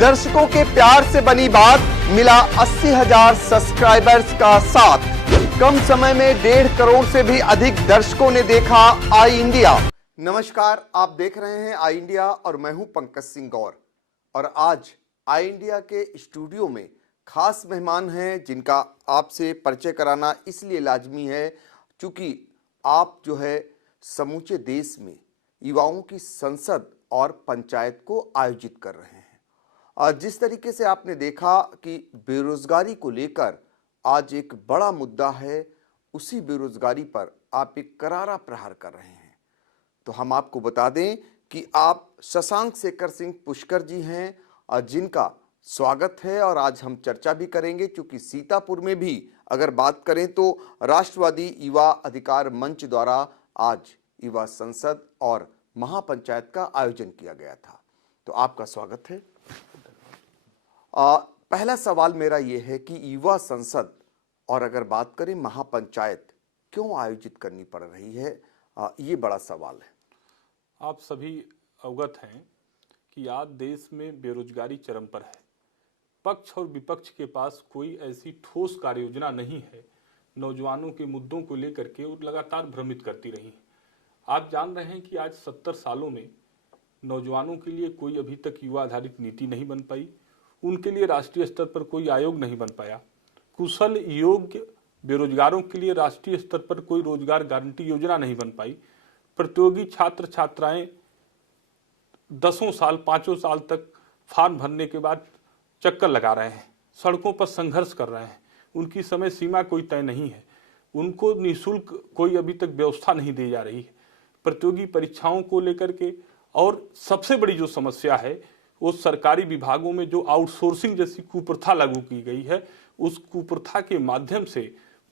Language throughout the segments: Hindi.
दर्शकों के प्यार से बनी बात, मिला 80,000 सब्सक्राइबर्स का साथ। कम समय में 1.5 करोड़ से भी अधिक दर्शकों ने देखा आई इंडिया। नमस्कार, आप देख रहे हैं आई इंडिया और मैं हूं पंकज सिंह गौर। और आज आई इंडिया के स्टूडियो में खास मेहमान हैं जिनका आपसे परिचय कराना इसलिए लाजमी है क्योंकि आप जो है समूचे देश में युवाओं की संसद और पंचायत को आयोजित कर रहे हैं। और जिस तरीके से आपने देखा कि बेरोजगारी को लेकर आज एक बड़ा मुद्दा है, उसी बेरोजगारी पर आप एक करारा प्रहार कर रहे हैं। तो हम आपको बता दें कि आप शशांक शेखर सिंह पुष्कर जी हैं और जिनका स्वागत है। और आज हम चर्चा भी करेंगे क्योंकि सीतापुर में भी अगर बात करें तो राष्ट्रवादी युवा अधिकार मंच द्वारा आज युवा संसद और महापंचायत का आयोजन किया गया था। तो आपका स्वागत है। पहला सवाल मेरा यह है कि युवा संसद और अगर बात करें महापंचायत क्यों आयोजित करनी पड़ रही है, ये बड़ा सवाल है। आप सभी अवगत हैं कि आज देश में बेरोजगारी चरम पर है। पक्ष और विपक्ष के पास कोई ऐसी ठोस कार्य योजना नहीं है। नौजवानों के मुद्दों को लेकर के वो लगातार भ्रमित करती रही। आप जान रहे हैं कि आज 70 सालों में नौजवानों के लिए कोई अभी तक युवा आधारित नीति नहीं बन पाई। उनके लिए राष्ट्रीय स्तर पर कोई आयोग नहीं बन पाया। कुशल योग्य बेरोजगारों के लिए राष्ट्रीय स्तर पर कोई रोजगार गारंटी योजना नहीं बन पाई। प्रतियोगी छात्र छात्राएं 10 साल 5 साल तक फॉर्म भरने के बाद चक्कर लगा रहे हैं, सड़कों पर संघर्ष कर रहे हैं। उनकी समय सीमा कोई तय नहीं है। उनको निःशुल्क कोई अभी तक व्यवस्था नहीं दी जा रही है प्रतियोगी परीक्षाओं को लेकर के। और सबसे बड़ी जो समस्या है वो सरकारी विभागों में जो आउटसोर्सिंग जैसी कुप्रथा लागू की गई है, उस कुप्रथा के माध्यम से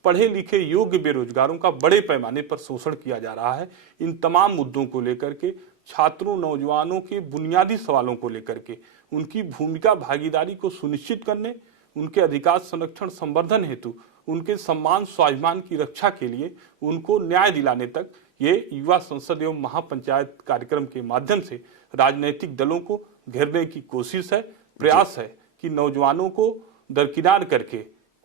पढ़े लिखे योग्य बेरोजगारों का बड़े पैमाने पर शोषण किया जा रहा है। इन तमाम मुद्दों को लेकर के, छात्रों नौजवानों के बुनियादी सवालों को लेकर के, उनकी भूमिका भागीदारी को सुनिश्चित करने, उनके अधिकार संरक्षण संवर्धन हेतु, उनके सम्मान स्वाभिमान की रक्षा के लिए उनको न्याय दिलाने तक ये युवा संसद एवं महापंचायत कार्यक्रम के माध्यम से राजनीतिक दलों को घेरने की कोशिश है। प्रयास है कि नौजवानों को दरकिनार करके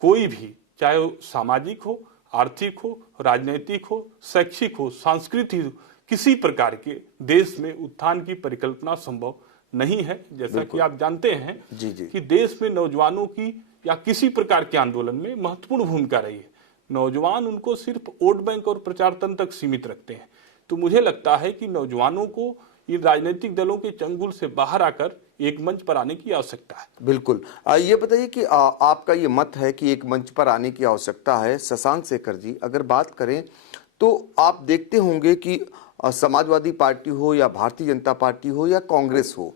कोई भी, चाहे वो सामाजिक हो, आर्थिक हो, राजनीतिक हो, शैक्षिक हो, सांस्कृतिक हो, किसी प्रकार के देश में उत्थान की परिकल्पना संभव नहीं है। जैसा कि आप जानते हैं कि देश में नौजवानों की या किसी प्रकार के आंदोलन में महत्वपूर्ण भूमिका रही है। नौजवान उनको सिर्फ वोट बैंक और प्रचार तंत्र तक सीमित रखते हैं। तो मुझे लगता है कि नौजवानों को इन राजनीतिक दलों के चंगुल से बाहर आकर एक मंच पर आने की आवश्यकता है। बिल्कुल। ये बताइए कि आपका ये मत है कि एक मंच पर आने की आवश्यकता है। शशांक शेखर जी, अगर बात करें तो आप देखते होंगे कि समाजवादी पार्टी हो या भारतीय जनता पार्टी हो या कांग्रेस हो,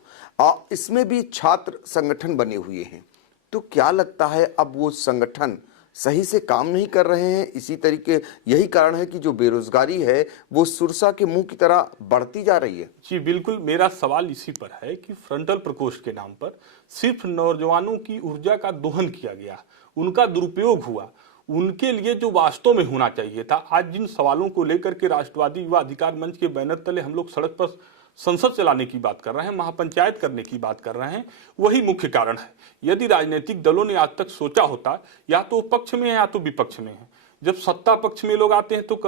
इसमें भी छात्र संगठन बने हुए हैं। तो क्या लगता है अब वो संगठन सही से काम नहीं कर रहे हैं? इसी तरीके यही कारण है कि जो बेरोजगारी है वो सुरसा के मुंह की तरह बढ़ती जा रही है। जी बिल्कुल, मेरा सवाल इसी पर है कि फ्रंटल प्रकोष्ठ के नाम पर सिर्फ नौजवानों की ऊर्जा का दोहन किया गया, उनका दुरुपयोग हुआ। उनके लिए जो वास्तव में होना चाहिए था, आज जिन सवालों को लेकर के राष्ट्रवादी युवा अधिकार मंच के बैनर तले हम लोग सड़क पर संसद चलाने की बात कर रहे हैं, महापंचायत करने की बात कर रहे हैं, वही मुख्य कारण है। यदि राजनीतिक दलों ने आज तक सोचा होता, या तो पक्ष में है या तो विपक्ष में है। जब सत्ता पक्ष में लोग आते हैं तो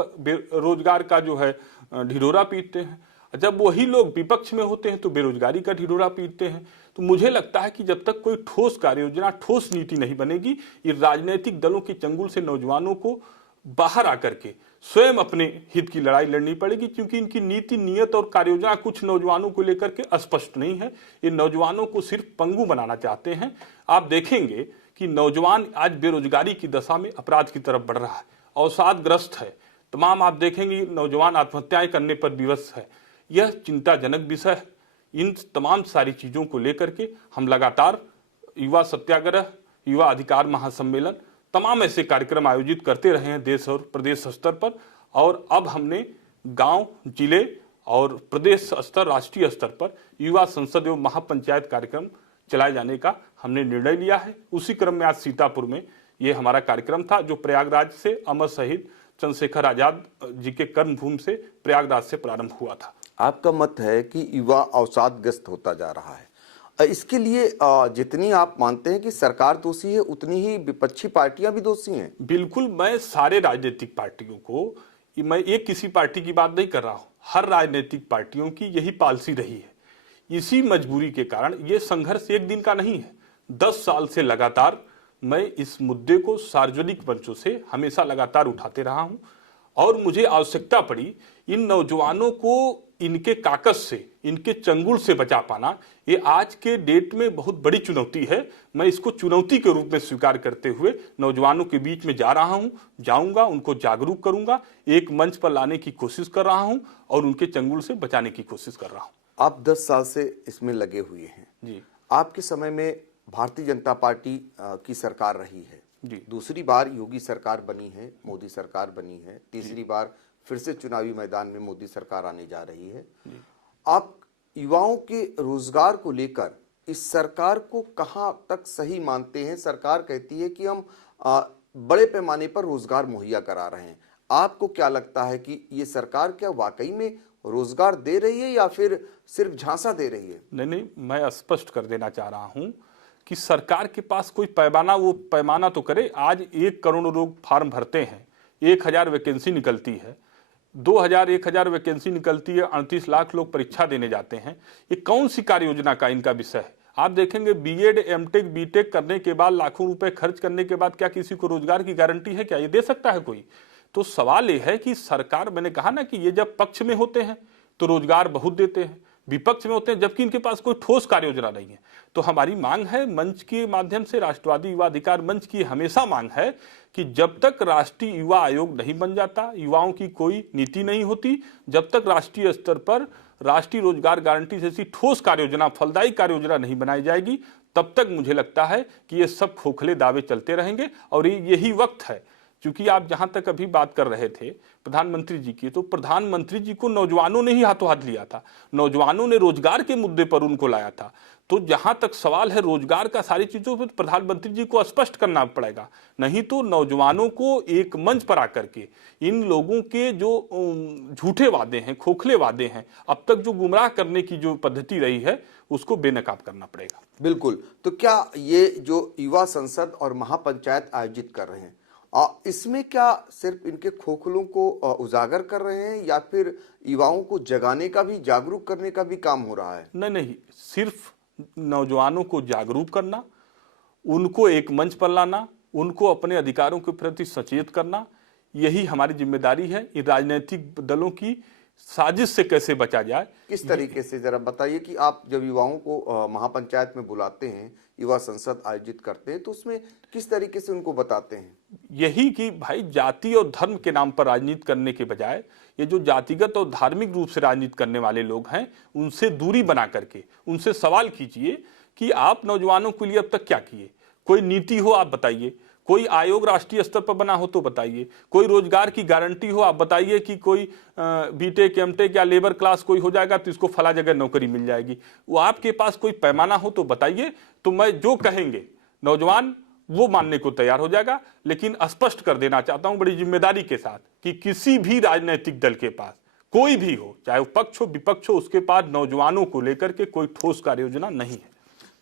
रोजगार का जो है ढिढोरा पीटते हैं, जब वही लोग विपक्ष में होते हैं तो बेरोजगारी का ढिढोरा पीटते हैं। तो मुझे लगता है कि जब तक कोई ठोस कार्य योजना, ठोस नीति नहीं बनेगी, ये राजनीतिक दलों के चंगुल से नौजवानों को बाहर आकर के स्वयं अपने हित की लड़ाई लड़नी पड़ेगी। क्योंकि इनकी नीति, नियत और कार्य योजना कुछ नौजवानों को लेकर के अस्पष्ट नहीं है। ये नौजवानों को सिर्फ पंगु बनाना चाहते हैं। आप देखेंगे कि नौजवान आज बेरोजगारी की दशा में अपराध की तरफ बढ़ रहा है, अवसादग्रस्त है। तमाम आप देखेंगे नौजवान आत्महत्याएं करने पर विवश है। यह चिंताजनक विषय है। इन तमाम सारी चीजों को लेकर के हम लगातार युवा सत्याग्रह, युवा अधिकार महासम्मेलन, तमाम ऐसे कार्यक्रम आयोजित करते रहे हैं देश और प्रदेश स्तर पर। और अब हमने गांव, जिले और प्रदेश स्तर, राष्ट्रीय स्तर पर युवा संसद एवं महापंचायत कार्यक्रम चलाए जाने का हमने निर्णय लिया है। उसी क्रम में आज सीतापुर में ये हमारा कार्यक्रम था, जो प्रयागराज से अमर शहीद चंद्रशेखर आजाद जी के कर्मभूमि से प्रयागराज से प्रारंभ हुआ था। आपका मत है कि युवा अवसादग्रस्त होता जा रहा है। इसके लिए जितनी आप मानते हैं कि सरकार दोषी है, उतनी ही विपक्षी पार्टियां भी दोषी हैं। बिल्कुल, मैं सारे राजनीतिक पार्टियों को, मैं एक किसी पार्टी की बात नहीं कर रहा हूं, हर राजनीतिक पार्टियों की यही पॉलिसी रही है। इसी मजबूरी के कारण ये संघर्ष एक दिन का नहीं है, 10 साल से लगातार मैं इस मुद्दे को सार्वजनिक मंचों से हमेशा लगातार उठाते रहा हूं और मुझे आवश्यकता पड़ी इन नौजवानों को इनके काकस से, इनके चंगुल से बचा पाना, ये आज के डेट में बहुत बड़ी चुनौती है। मैं इसको चुनौती के रूप में स्वीकार करते हुए नौजवानों के बीच में जा रहा हूं, जाऊंगा, उनको जागरूक करूंगा, एक मंच पर लाने की कोशिश कर रहा हूं और उनके चंगुल से बचाने की कोशिश कर रहा हूं। आप 10 साल से इसमें लगे हुए हैं जी। आपके समय में भारतीय जनता पार्टी की सरकार रही है जी। दूसरी बार योगी सरकार बनी है, मोदी सरकार बनी है, तीसरी बार फिर से चुनावी मैदान में मोदी सरकार आने जा रही है। आप युवाओं के रोजगार को लेकर इस सरकार को कहां तक सही मानते हैं? सरकार कहती है कि हम बड़े पैमाने पर रोजगार मुहैया करा रहे हैं। आपको क्या लगता है कि ये सरकार क्या वाकई में रोजगार दे रही है या फिर सिर्फ झांसा दे रही है? नहीं, मैं स्पष्ट कर देना चाह रहा हूं कि सरकार के पास कोई पैमाना, वो पैमाना तो करे। आज 1 करोड़ लोग फॉर्म भरते हैं, 1000 वैकेंसी निकलती है, 2000 1000 वैकेंसी निकलती है, 38 लाख लोग परीक्षा देने जाते हैं। ये कौन सी कार्य योजना का इनका विषय है? आप देखेंगे बीएड, एमटेक, बीटेक करने के बाद, लाखों रुपए खर्च करने के बाद क्या किसी को रोजगार की गारंटी है? क्या ये दे सकता है कोई? तो सवाल ये है कि सरकार, मैंने कहा ना कि ये जब पक्ष में होते हैं तो रोजगार बहुत देते हैं, विपक्ष में होते हैं जबकि इनके पास कोई ठोस कार्य योजना नहीं है। तो हमारी मांग है मंच के माध्यम से, राष्ट्रवादी युवा अधिकार मंच की हमेशा मांग है कि जब तक राष्ट्रीय युवा आयोग नहीं बन जाता, युवाओं की कोई नीति नहीं होती, जब तक राष्ट्रीय स्तर पर राष्ट्रीय रोजगार गारंटी जैसी ठोस कार्य योजना, फलदायी कार्य योजना नहीं बनाई जाएगी, तब तक मुझे लगता है कि ये सब खोखले दावे चलते रहेंगे। और यही वक्त है, क्योंकि आप जहां तक अभी बात कर रहे थे प्रधानमंत्री जी की, तो प्रधानमंत्री जी को नौजवानों ने ही हाथों हाथ लिया था, नौजवानों ने रोजगार के मुद्दे पर उनको लाया था। तो जहां तक सवाल है रोजगार का, सारी चीजों पर प्रधानमंत्री जी को स्पष्ट करना पड़ेगा, नहीं तो नौजवानों को एक मंच पर आकर के इन लोगों के जो झूठे वादे हैं, खोखले वादे हैं, अब तक जो गुमराह करने की जो पद्धति रही है, उसको बेनकाब करना पड़ेगा। बिल्कुल। तो क्या ये जो युवा संसद और महापंचायत आयोजित कर रहे हैं, इसमें क्या सिर्फ इनके खोखलों को उजागर कर रहे हैं या फिर युवाओं को जगाने का भी, जागरूक करने का भी काम हो रहा है? नहीं, सिर्फ नौजवानों को जागरूक करना, उनको एक मंच पर लाना, उनको अपने अधिकारों के प्रति सचेत करना, यही हमारी जिम्मेदारी है। इन राजनीतिक दलों की साजिश से कैसे बचा जाए, किस तरीके से, जरा बताइए कि आप जब युवाओं को महापंचायत में बुलाते हैं, युवा संसद आयोजित करते हैं, तो उसमें किस तरीके से उनको बताते हैं? यही कि भाई जाति और धर्म के नाम पर राजनीति करने के बजाय ये जो जातिगत और धार्मिक रूप से राजनीति करने वाले लोग हैं, उनसे दूरी बना करके उनसे सवाल कीजिए कि आप नौजवानों के लिए अब तक क्या किए। कोई नीति हो आप बताइए, कोई आयोग राष्ट्रीय स्तर पर बना हो तो बताइए, कोई रोजगार की गारंटी हो आप बताइए कि कोई बीटेक, एमटेक या लेबर क्लास कोई हो जाएगा तो इसको फला जगह नौकरी मिल जाएगी। वो आपके पास कोई पैमाना हो तो बताइए, तो मैं जो कहेंगे नौजवान वो मानने को तैयार हो जाएगा। लेकिन स्पष्ट कर देना चाहता हूं बड़ी जिम्मेदारी के साथ कि किसी भी राजनीतिक दल के पास, कोई भी हो, चाहे वो पक्ष हो विपक्ष हो, उसके पास नौजवानों को लेकर के कोई ठोस कार्य योजना नहीं है।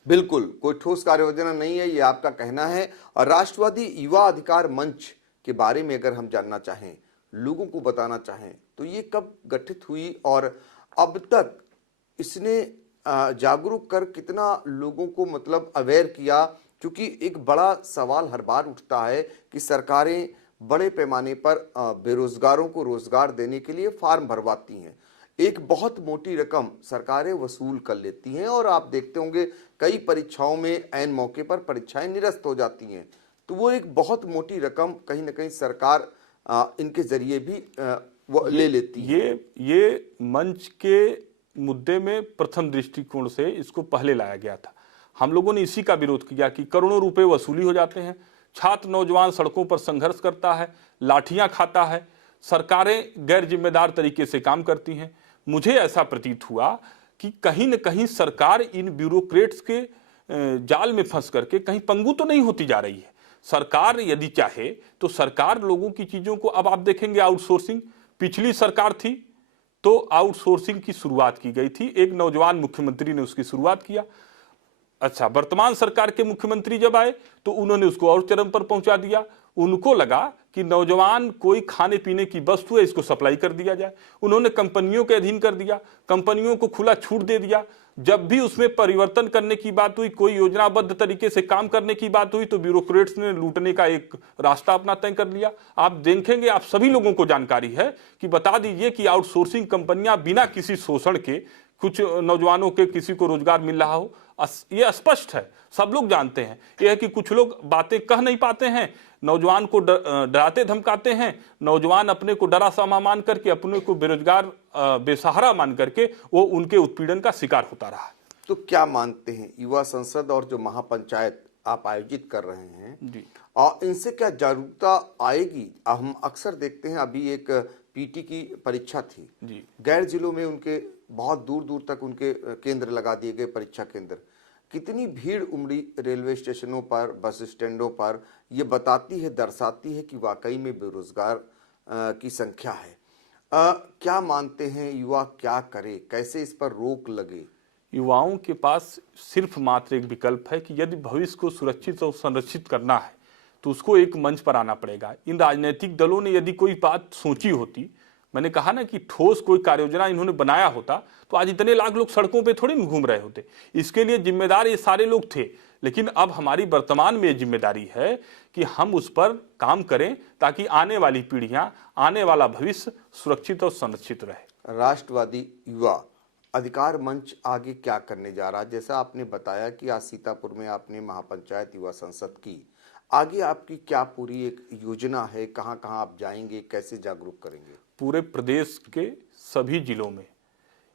बिल्कुल, कोई ठोस कार्य योजना नहीं है, ये आपका कहना है। और राष्ट्रवादी युवा अधिकार मंच के बारे में अगर हम जानना चाहें, लोगों को बताना चाहें, तो ये कब गठित हुई और अब तक इसने जागरूक कर कितना लोगों को मतलब अवेयर किया? क्योंकि एक बड़ा सवाल हर बार उठता है कि सरकारें बड़े पैमाने पर बेरोजगारों को रोजगार देने के लिए फार्म भरवाती हैं, एक बहुत मोटी रकम सरकारें वसूल कर लेती हैं और आप देखते होंगे कई परीक्षाओं में ऐन मौके पर परीक्षाएं निरस्त हो जाती हैं। तो वो एक बहुत मोटी रकम कहीं ना कहीं सरकार इनके जरिए भी वो ले लेती है। ये मंच के मुद्दे में प्रथम दृष्टिकोण से इसको पहले लाया गया था। हम लोगों ने इसी का विरोध किया कि करोड़ों रुपए वसूली हो जाते हैं, छात्र नौजवान सड़कों पर संघर्ष करता है, लाठियां खाता है, सरकारें गैर जिम्मेदार तरीके से काम करती हैं। मुझे ऐसा प्रतीत हुआ कि कहीं न कहीं सरकार इन ब्यूरोक्रेट्स के जाल में फंस करके कहीं पंगु तो नहीं होती जा रही है। सरकार यदि चाहे तो सरकार लोगों की चीजों को, अब आप देखेंगे आउटसोर्सिंग, पिछली सरकार थी तो आउटसोर्सिंग की शुरुआत की गई थी, एक नौजवान मुख्यमंत्री ने उसकी शुरुआत किया। अच्छा, वर्तमान सरकार के मुख्यमंत्री जब आए तो उन्होंने उसको और चरम पर पहुंचा दिया। उनको लगा कि नौजवान कोई खाने पीने की वस्तु है, इसको सप्लाई कर दिया जाए। उन्होंने कंपनियों के अधीन कर दिया, कंपनियों को खुला छूट दे दिया। जब भी उसमें परिवर्तन करने की बात हुई, कोई योजनाबद्ध तरीके से काम करने की बात हुई, तो ब्यूरोक्रेट्स ने लूटने का एक रास्ता अपना तय कर लिया। आप देखेंगे, आप सभी लोगों को जानकारी है कि बता दीजिए कि आउटसोर्सिंग कंपनियां बिना किसी शोषण के कुछ नौजवानों के किसी को रोजगार मिल रहा हो, ये स्पष्ट है, सब लोग जानते हैं। यह है कि कुछ लोग बातें कह नहीं पाते हैं, नौजवान को डराते धमकाते हैं, नौजवान अपने को डरा सामा मान करके, अपने को बेरोजगार बेसहारा मान करके वो उनके उत्पीड़न का शिकार होता रहा है। तो क्या मानते हैं, युवा संसद और जो महापंचायत आप आयोजित कर रहे हैं जी, और इनसे क्या जागरूकता आएगी? हम अक्सर देखते हैं, अभी एक पीटी की परीक्षा थी जी, गैर जिलों में, उनके बहुत दूर दूर तक उनके केंद्र लगा दिए गए, परीक्षा केंद्र। कितनी भीड़ उमड़ी रेलवे स्टेशनों पर, बस स्टैंडों पर। ये बताती है, दर्शाती है कि वाकई में बेरोजगार की संख्या है। क्या मानते हैं, युवा क्या करे, कैसे इस पर रोक लगे? युवाओं के पास सिर्फ मात्र एक विकल्प है कि यदि भविष्य को सुरक्षित और संरक्षित करना है तो उसको एक मंच पर आना पड़ेगा। इन राजनीतिक दलों ने यदि कोई बात सोची होती, मैंने कहा ना कि ठोस कोई कार्य योजना इन्होंने बनाया होता, तो आज इतने लाख लोग सड़कों पे थोड़ी घूम रहे होते। इसके लिए जिम्मेदार ये सारे लोग थे, लेकिन अब हमारी वर्तमान में ये जिम्मेदारी है कि हम उस पर काम करें ताकि आने वाली पीढ़ियां, आने वाला भविष्य सुरक्षित और संरक्षित रहे। राष्ट्रवादी युवा अधिकार मंच आगे क्या करने जा रहा है? जैसा आपने बताया कि आज सीतापुर में आपने महापंचायत युवा संसद की, आगे आपकी क्या पूरी एक योजना है? कहाँ कहाँ आप जाएंगे, कैसे जागरूक करेंगे? पूरे प्रदेश के सभी जिलों में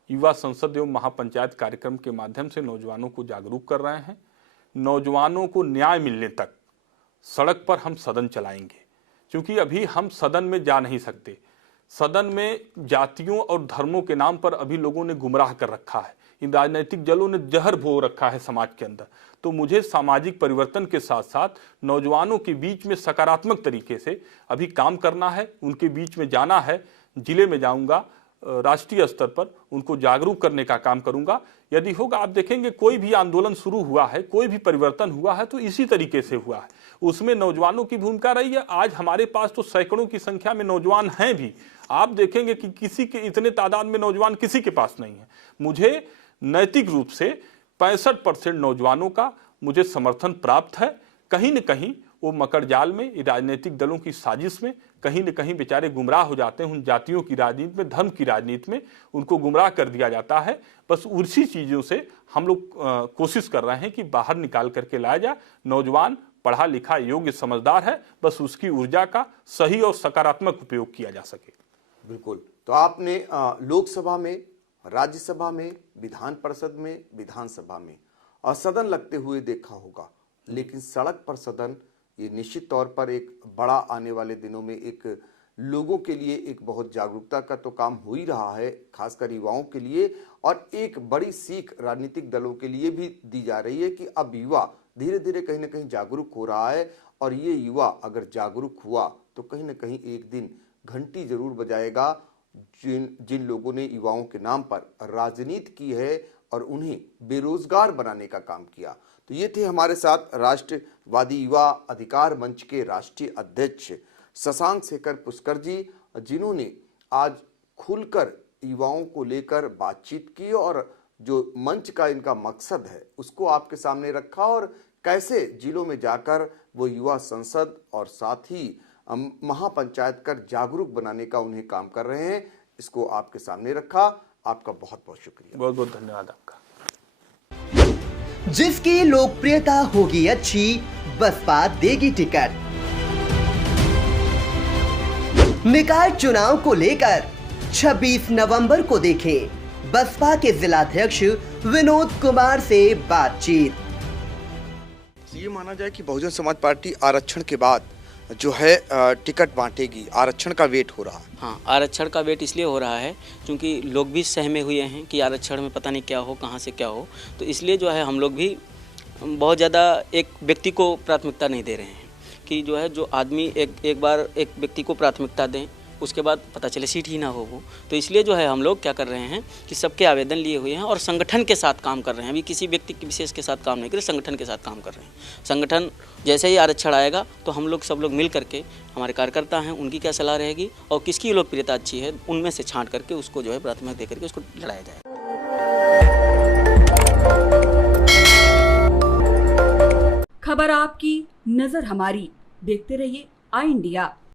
युवा संसद एवं महापंचायत कार्यक्रम के माध्यम से नौजवानों को जागरूक कर रहे हैं। नौजवानों को न्याय मिलने तक सड़क पर हम सदन चलाएंगे, क्योंकि अभी हम सदन में जा नहीं सकते। सदन में जातियों और धर्मों के नाम पर अभी लोगों ने गुमराह कर रखा है, इन राजनीतिक दलों ने जहर बो रखा है समाज के अंदर। तो मुझे सामाजिक परिवर्तन के साथ साथ नौजवानों के बीच में सकारात्मक तरीके से अभी काम करना है, उनके बीच में जाना है। जिले में जाऊंगा, राष्ट्रीय स्तर पर उनको जागरूक करने का काम करूंगा। यदि होगा, आप देखेंगे कोई भी आंदोलन शुरू हुआ है, कोई भी परिवर्तन हुआ है तो इसी तरीके से हुआ है, उसमें नौजवानों की भूमिका रही है। आज हमारे पास तो सैकड़ों की संख्या में नौजवान हैं भी, आप देखेंगे कि किसी के इतने तादाद में नौजवान किसी के पास नहीं है। मुझे नैतिक रूप से 65% नौजवानों का मुझे समर्थन प्राप्त है। कहीं न कहीं वो मकर जाल में, राजनीतिक दलों की साजिश में कहीं न कहीं बेचारे गुमराह हो जाते हैं। उन जातियों की राजनीति में, धर्म की राजनीति में उनको गुमराह कर दिया जाता है। बस उसी चीज़ों से हम लोग कोशिश कर रहे हैं कि बाहर निकाल करके लाया जाए। नौजवान पढ़ा लिखा, योग्य, समझदार है, बस उसकी ऊर्जा का सही और सकारात्मक उपयोग किया जा सके। बिल्कुल। तो आपने लोकसभा में, राज्यसभा में, विधान परिषद में, विधानसभा में और सदन लगते हुए देखा होगा, लेकिन सड़क पर सदन ये निश्चित तौर पर एक बड़ा आने वाले दिनों में एक लोगों के लिए एक बहुत जागरूकता का तो काम हो ही रहा है, खासकर युवाओं के लिए, और एक बड़ी सीख राजनीतिक दलों के लिए भी दी जा रही है कि अब युवा धीरे धीरे कहीं ना कहीं जागरूक हो रहा है। और ये युवा अगर जागरूक हुआ तो कहीं ना कहीं एक दिन घंटी जरूर बजाएगा। जिन लोगों ने युवाओं के नाम पर राजनीति की है और उन्हें बेरोजगार बनाने का काम किया। तो ये थे हमारे साथ राष्ट्रवादी युवा अधिकार मंच के राष्ट्रीय अध्यक्ष शशांक शेखर पुष्कर जी, जिन्होंने आज खुलकर युवाओं को लेकर बातचीत की और जो मंच का इनका मकसद है उसको आपके सामने रखा, और कैसे जिलों में जाकर वो युवा संसद और साथ ही महापंचायत कर जागरूक बनाने का उन्हें काम कर रहे हैं, इसको आपके सामने रखा। आपका बहुत बहुत शुक्रिया। बहुत बहुत धन्यवाद आपका। जिसकी लोकप्रियता होगी अच्छी, बसपा देगी टिकट। निकाय चुनाव को लेकर 26 नवंबर को देखें बसपा के जिलाध्यक्ष विनोद कुमार से बातचीत। ये माना जाए कि बहुजन समाज पार्टी आरक्षण के बाद जो है टिकट बांटेगी, आरक्षण का वेट हो रहा है। हाँ, आरक्षण का वेट इसलिए हो रहा है क्योंकि लोग भी सहमे हुए हैं कि आरक्षण में पता नहीं क्या हो, कहाँ से क्या हो। तो इसलिए जो है हम लोग भी बहुत ज़्यादा एक व्यक्ति को प्राथमिकता नहीं दे रहे हैं कि जो है जो आदमी एक बार एक व्यक्ति को प्राथमिकता दें, उसके बाद पता चले सीट ही ना हो वो। तो इसलिए जो है हम लोग क्या कर रहे हैं कि सबके आवेदन लिए हुए हैं और संगठन के साथ काम कर रहे हैं। अभी किसी व्यक्ति के विशेष के साथ काम नहीं कर रहे, संगठन के साथ काम कर रहे हैं। संगठन जैसे ही आरक्षण आएगा तो हम लोग सब लोग मिल करके, हमारे कार्यकर्ता हैं उनकी क्या सलाह रहेगी और किसकी लोकप्रियता अच्छी है उनमें से छांट करके उसको जो है प्राथमिकता दे करके उसको लड़ाया जाए। खबर आपकी, नजर हमारी। देखते रहिए आई इंडिया।